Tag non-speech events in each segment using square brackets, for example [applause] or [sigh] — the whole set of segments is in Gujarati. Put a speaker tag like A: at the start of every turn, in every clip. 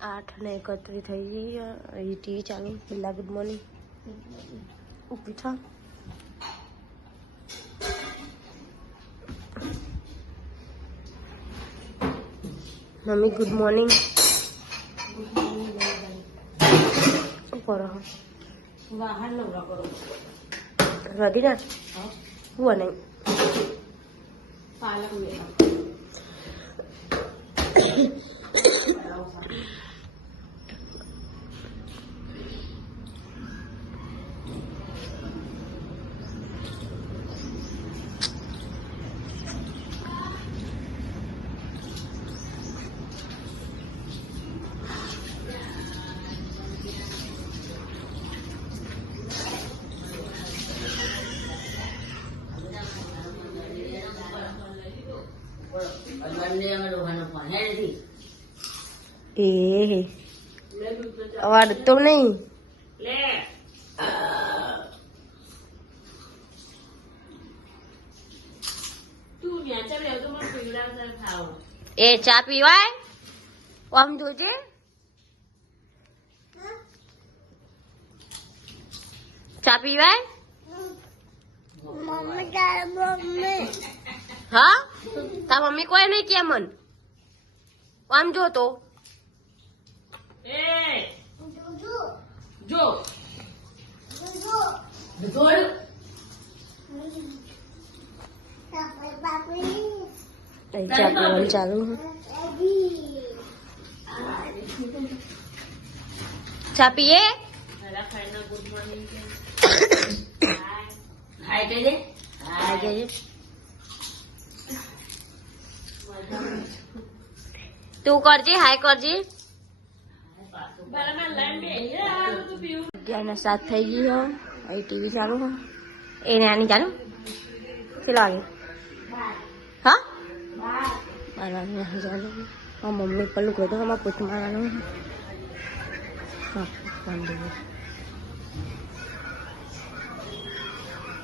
A: આઠ ને એકત્રીસ થઈ ગઈ અહીં ટીવી ચાલુ. બિલ્લા ગુડ મોર્નિંગ ઊભી થા. મમ્મી ગુડ મોર્નિંગ શું કરો રેડી ના? હું નહીં.
B: પાલક મેળા
A: એ અવાજ તો નહીં
B: લે તું ન્યા ચાલ એવું તો મને પીવડાવશે ખાવ
A: એ ચા પીવાય આમ જોજે ચા પીવાય હા? તાર મમ્મી કોઈ નહીં કે મન. આમ જો તો.
B: એ! જો.
A: પીવાનું ચાલુ. ચા પીએ?
B: Good morning [coughs] hi.
A: તું કરજે, હાય કરજે. અગિયારના સાત થઈ ગઈ હો. અહીં ટીવી ચાલુ હો. એ નાની ચાલુ. કેટલો વાગે હા? ચાલુ. હા મમ્મી પેલું કહ્યું હતું અમારે પોત મારવાનું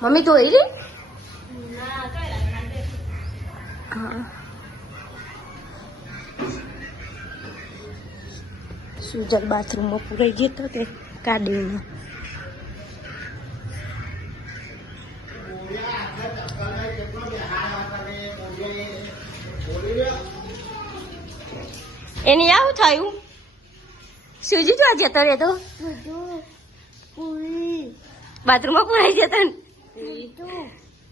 A: મમ્મી ધોઈ લી હા. સુજલ બાથરૂમમાં પૂરાઈ ગયો હતો તે કાઢીને એની આવું થયું સુજી તો જતો રહેતો બાથરૂમમાં પૂરાઈ જતો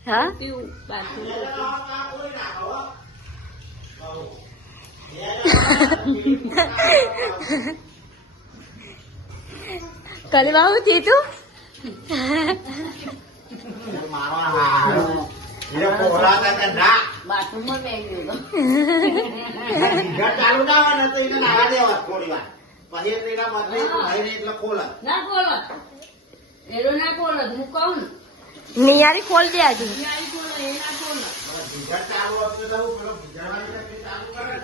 A: હા કાલે બાબુ થયું તું
B: બાથરૂમમાં બે ગયો
C: ચાલુ ના હોય ને તો? એને નાવા દેવા થોડી વાર પછી એના બદલે ભાઈ ને એટલે ખોલે
B: ના બોલો એનો ના બોલો હું કહું ને
A: નિયારી ખોલ દે આજુ.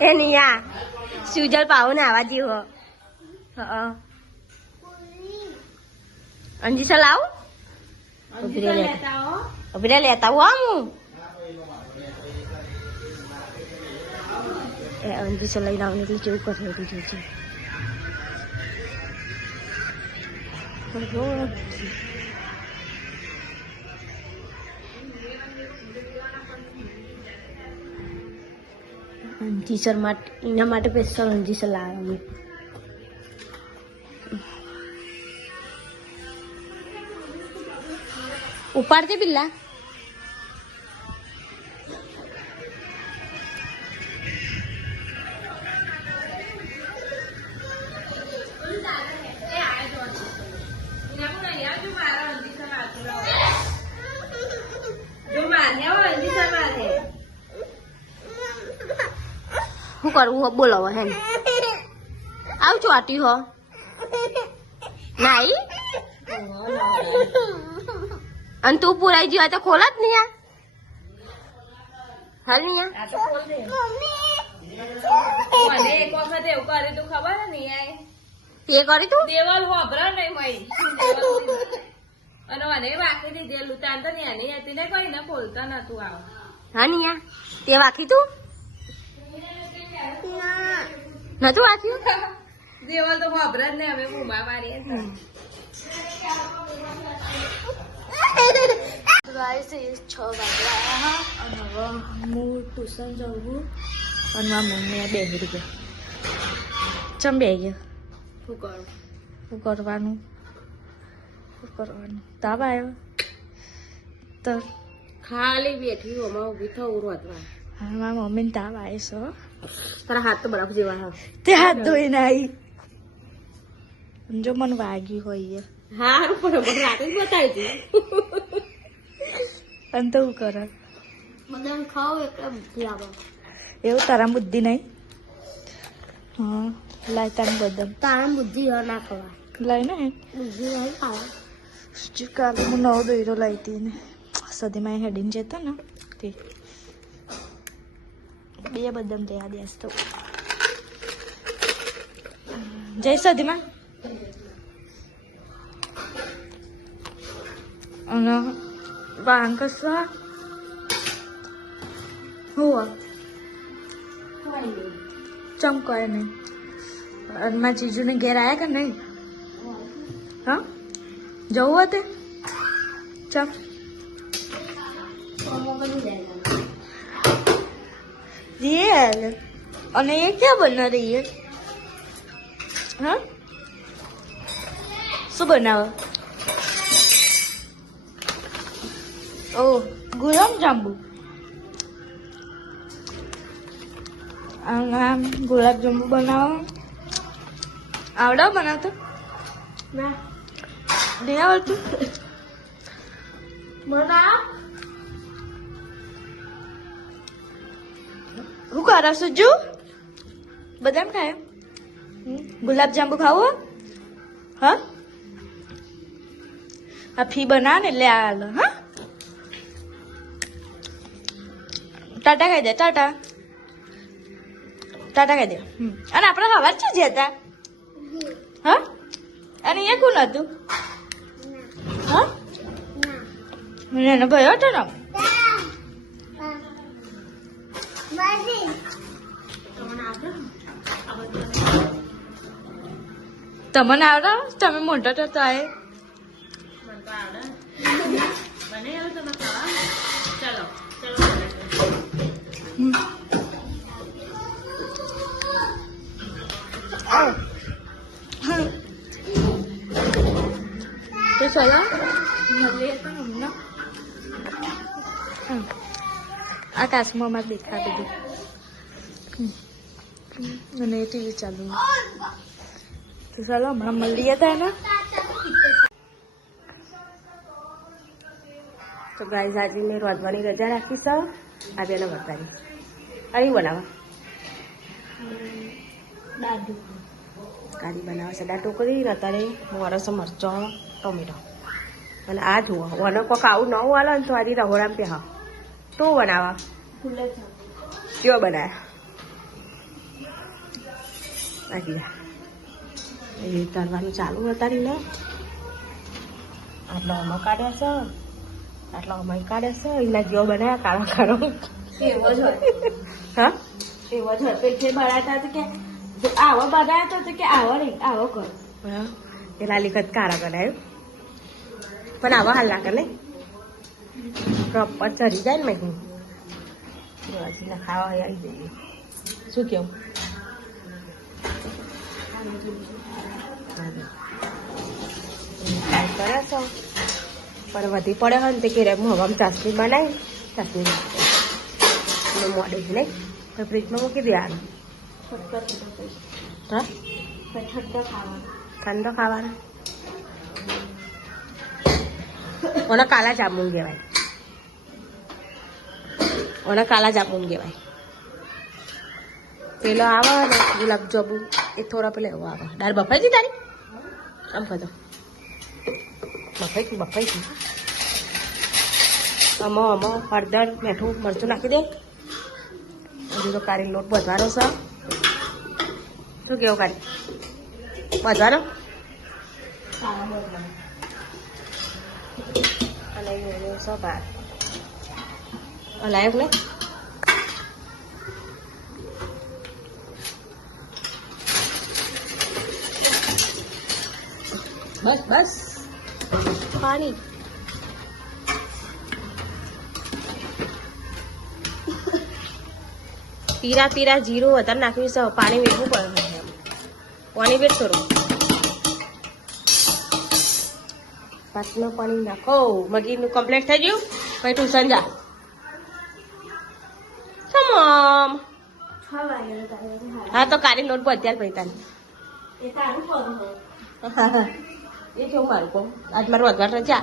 B: એ
A: નિયા સુજલ પાવો ને આવા જેવો. હા. અંજીસા લાવ
B: લેતા હો
A: અભિરા લેતા હું એ અંજીસા લઈને આવું એટલે કેવું કરે એટલું છે. અંજીસર માટે એના માટે સ્પેશિયલ અંજીસર લાવવાનું ઉપાડજે બિલ્લા શું કરવું હો? બોલો હવે હેન. આવ ચોટી હો. નાઈ? અને તું પુરાઈ ગયો તો ખોલ જ નહીં હાલ નહીં આ.
B: આ તો ખોલ દે મને એક વખત એવું કર્યું તું ખબર હે ને યાર
A: પે કરી તું?
B: દેવલ હોભરા નહીં મળી અને મને વાકી દીધેલું તાન તો ન્યાની હતી ને કઈ ને ખોલતા નતું આવ.
A: હા નિયા તે વાકી તું? નતું વાંચ્યું? દેવલ તો વાપરે જ નહીં અમે બૂમા મારીએ [laughs]
D: છ વાગ્યા અને હવે હું ટ્યુશન જાઉં છું. અને મારા મમ્મીએ બે રૂપિયા. ચમ બે ગયા
A: શું કરું?
D: શું કરવાનું? શું કરવાનું? તાવ આવ્યો? તો
A: ખાલી બેઠી ઓમાં ઊભી થવું રોતવા
D: હા મારા મમ્મીને તાવ આવે છે.
A: તારા હાથ તો બરાબર જેવા હા
D: તે હાથ ધોઈને આવી જો મને વાગ્યું હોય
A: હારું પણ રાતે જ બતાવી હતી
D: અને તો કરે?
A: ખાઓ એટલે બુદ્ધિ આવે
D: એવું તારા બુદ્ધિ નહીં? હા લાય તાર બદમ.
A: તારા બુદ્ધિ હોય ના ખવાય
D: લાય ને.
A: બુદ્ધિ હોય ખાવા.
D: જે કાલે હું નવો દોયરો લાવી હતી ને. સદીમાં હેડીને જતા ને તે. બે બદમ લેવા દેસ તો. જય સદીમાં અને વાંક કસા હોવા ચમકાય નહીં અને મારા જીજુને ઘેર આવ્યા કે નહીં હા જવું હતું ચમ રિયલ અને એ ક્યાં બના રહી है હા શું બનાવો ઓ ગુલાબ જાંબુ આમ ગુલાબ જાંબુ બનાવો આવડે બનાવતો
A: ના
D: નહીં આવડતું
A: બના
D: હું કરો સુજુ બદામ ખાય ગુલાબ જાંબુ ખાવું હા આ ફી બનાવ ને એટલે આ હાલો હા ટાટા ખાઈ દે ટાટા. ટાટા ખાઈ દે. હમ. અને આપણે સવાર છે જે હતા? હા? અને એ કોણ હતું? હા? એનો ભાઈ હતો ને તમને આવડે? તમે મોટા થતા એ?
A: મને તો આવડે. મને આવડે તમે
D: આકાશમાં અમારે દેખા બધું અને ટીવી ચાલુ તો ચાલો, હમણાં મળીએ તા ને.
A: તો ગાય આજે મેં રોધવાની રજા રાખી છે. આ બેને વતારી અહીં બનાવો. કાઢી બનાવે છે. દાળ ટોકરી ને અત્યારે મોરસ મરચો, ટોમેટો. અને આ જુઓ વનો કોક આવું ન હાલો ને તો આજે રહોડામ પહે તો બનાવા. કયો બનાવ્યા આજી એ તરવાનું ચાલુ હતા ને આટલો અમો કાઢ્યા છે. આટલો અમય કાઢ્યા છે. એના જેવો બનાવ્યા કાળો કાળો.
D: એવો જ
A: હા?
D: એવો જ પેટે બનાવતા હતા કે આવો બનાવતા તો કે આવો નહીં આવો કરો.
A: હા. પેલા લીખત કાળા બનાવ્યું પણ આવા હાલ ના કરે પ્રોપર ચરી જાય ને મેં હજી ખાવા આવી જઈએ. શું કેવું? ટ્રાય છો? પણ વધી પડે હોય ને તે કે મોવામાં ચાસણી બનાવી ચાસણી મોડે જ નહીં? તો ફ્રીજમાં મૂકી દેવાનું હા?
D: ઠંડો ખાવાનો.
A: ઓને કાલા જામુન કહેવાય. ઓને કાલા જાંબુ કહેવાય. પેલો આવે ને ગુલાબજાંબુ એ થોડા પેલા એવો આવે. દાળ બફાઈ હતી તારી? આમ બધો બફાઈ ગયું બફાઈ ગયું અમો અમો, હળદર મીઠું મરચું નાખી દે. હજુ તો કારી લોટ બધવાનો છે. શું કેવો કારી? બધવાનો અને સો બાર હલાયો ને
D: બસ બસ
A: પાણી
D: પીરા પીરા જીરું વધારે નાખ્યું છે પાણી વેઠવું પડે પાણી વેઠ થોડું. પાછલું પાણી નાખો. મગીનું કમ્પ્લીટ થઈ ગયું. પછી ટ્યુશન જા હા તો કાલે લોટ પર અત્યારે પછી તારી
A: એ તારું કરું
D: એ કેવું મારું કહું આજ મારું વધવા રજા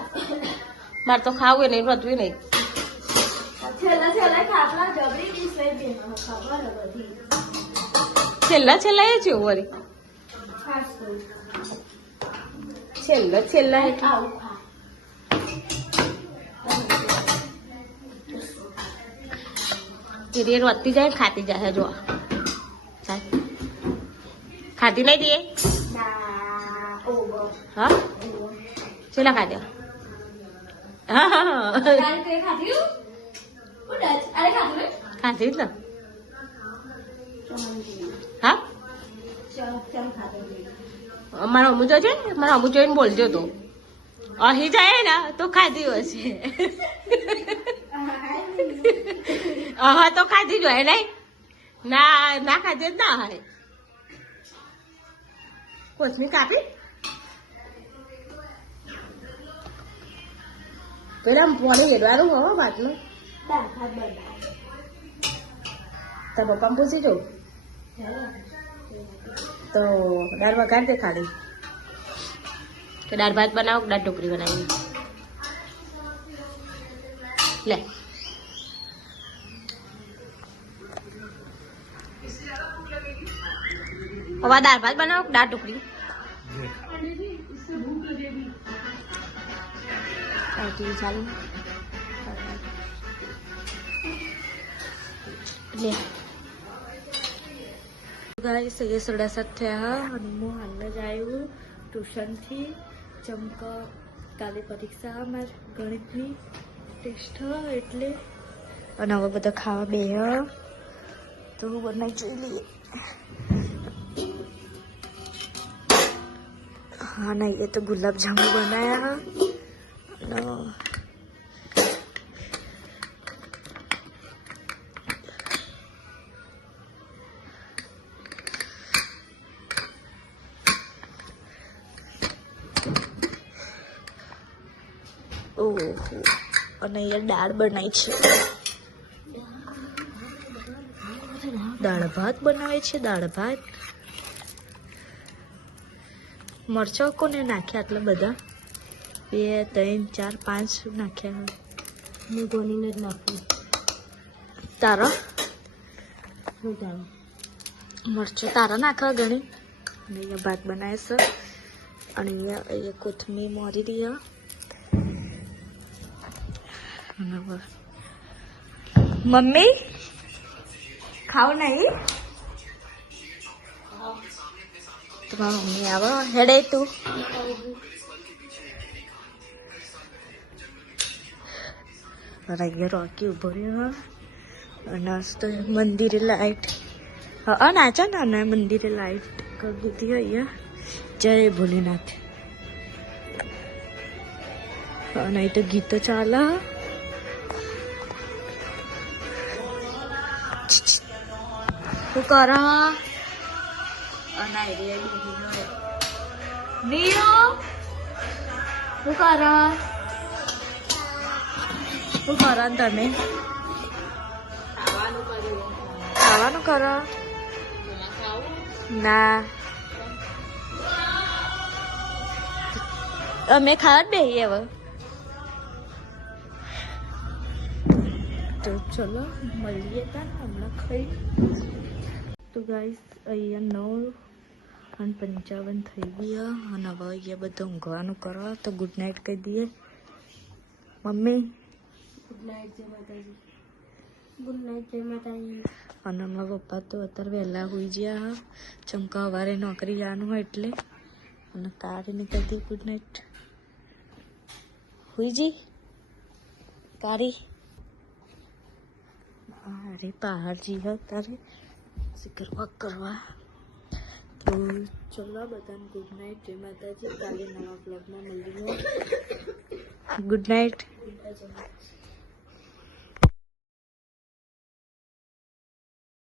D: મારે તો ખાવું નહીં વધવું નહીં.
A: છેલ્લા છેલ્લા
D: એ છે વળી. છેલ્લા છેલ્લા એ. વધતી જાય ખાતી જાય જો ચાલ. ખાતી નહીં દે
A: ના ઓવો
D: હા
A: ઓવો
D: છેલ્લા ખાધ્યો હા હા હા.
A: તારે તે ખાધ્યું ઉડજ અરે ખાધું ને
D: ખાધી જ ને
A: ચમન
D: હા
A: ચમ ચમ ખાધું
D: અમારો અમુ જો છે ને મારો અમુ જોઈને બોલજો તો અહીં જાય ને તો ખાધી હશે હા તો ખાધી જ હોય નહીં ના ના ખાધી જ ના હોય. કોથમી કાપી? પેલા પોણી હેડવાનું હો,
A: ભાતનું.
D: તો પપ્પાને પૂછી જો તો દાળ વઘાર દે ખાલી. કે દાળ ભાત બનાવો દાળ ઢોકળી બનાવી? લે. હવે દાળ ભાત બનાવો દાળ ઢોકળી? થયા અને હું હાલ જ આવ્યું ટ્યુશનથી. ચમક કાલે પરીક્ષા અમાર ગણિતની ટેસ્ટ એટલે. અને હવે બધા ખાવા બે તો બનાવી જોઈ લઈએ. હા ના એ તો ગુલાબજાંબુ બનાયા ઓહો અને અહીંયા દાળ બનાવી છે દાળ ભાત બનાવે છે દાળ ભાત મરચાં કોને નાખ્યા આટલા બધા? બે ત્રણ ચાર પાંચ નાખ્યા
A: હું ગોનીને જ નાખું.
D: તારો?
A: હું તારો.
D: મરચું તારા નાખવા ઘણી? અને અહીંયા ભાત બનાવે છે. અને અહીંયા અહીંયા કોથમીર મોરી દઈએ મમ્મી? ખાવ નહીં? તમારા મમ્મી આવો હેડે તું. મારા ઘેર આખી ઊભો રહ્યો અને તો મંદિરે લાઈટ હા નાચા ના મંદિરે લાઈટ કરી દીધી અહીંયા જય ભોલેનાથ. અને અહીં તો ગીતો ચાલે શું કર અને નીરો, શું કરો? શું કર તમે? ખાવાનું કરો? ના. અમે ખાવા જ બેહીએ હવે. તો ચલો, મળીએ ત્યાં હમણાં ખાઈ. તો ગાઈસ અહીંયા નવ અને પંચાવન થઈ ગયા અને હવે અહીંયા બધું ઊંઘવાનું કરો. તો ગુડ નાઇટ કહી દઈએ. મમ્મી?
A: ગુડ નાઇટ જય માતાજી. ગુડ નાઇટ જય માતાજી.
D: અને મારા પપ્પા તો અત્યારે વહેલા હોઈ ગયા હા. ચમકા સવારે નોકરી જવાનું હોય એટલે. અને કારીને કહી દઈએ ગુડ નાઇટ હોઈ જઈ કારી અરે પહાડ જી અત્યારે. તારે શિખર વોક કરવા. તો ચલો બધાને ગુડ નાઇટ જય માતાજી. કાલે નવા બ્લોગમાં મળીએ ગુડ નાઇટ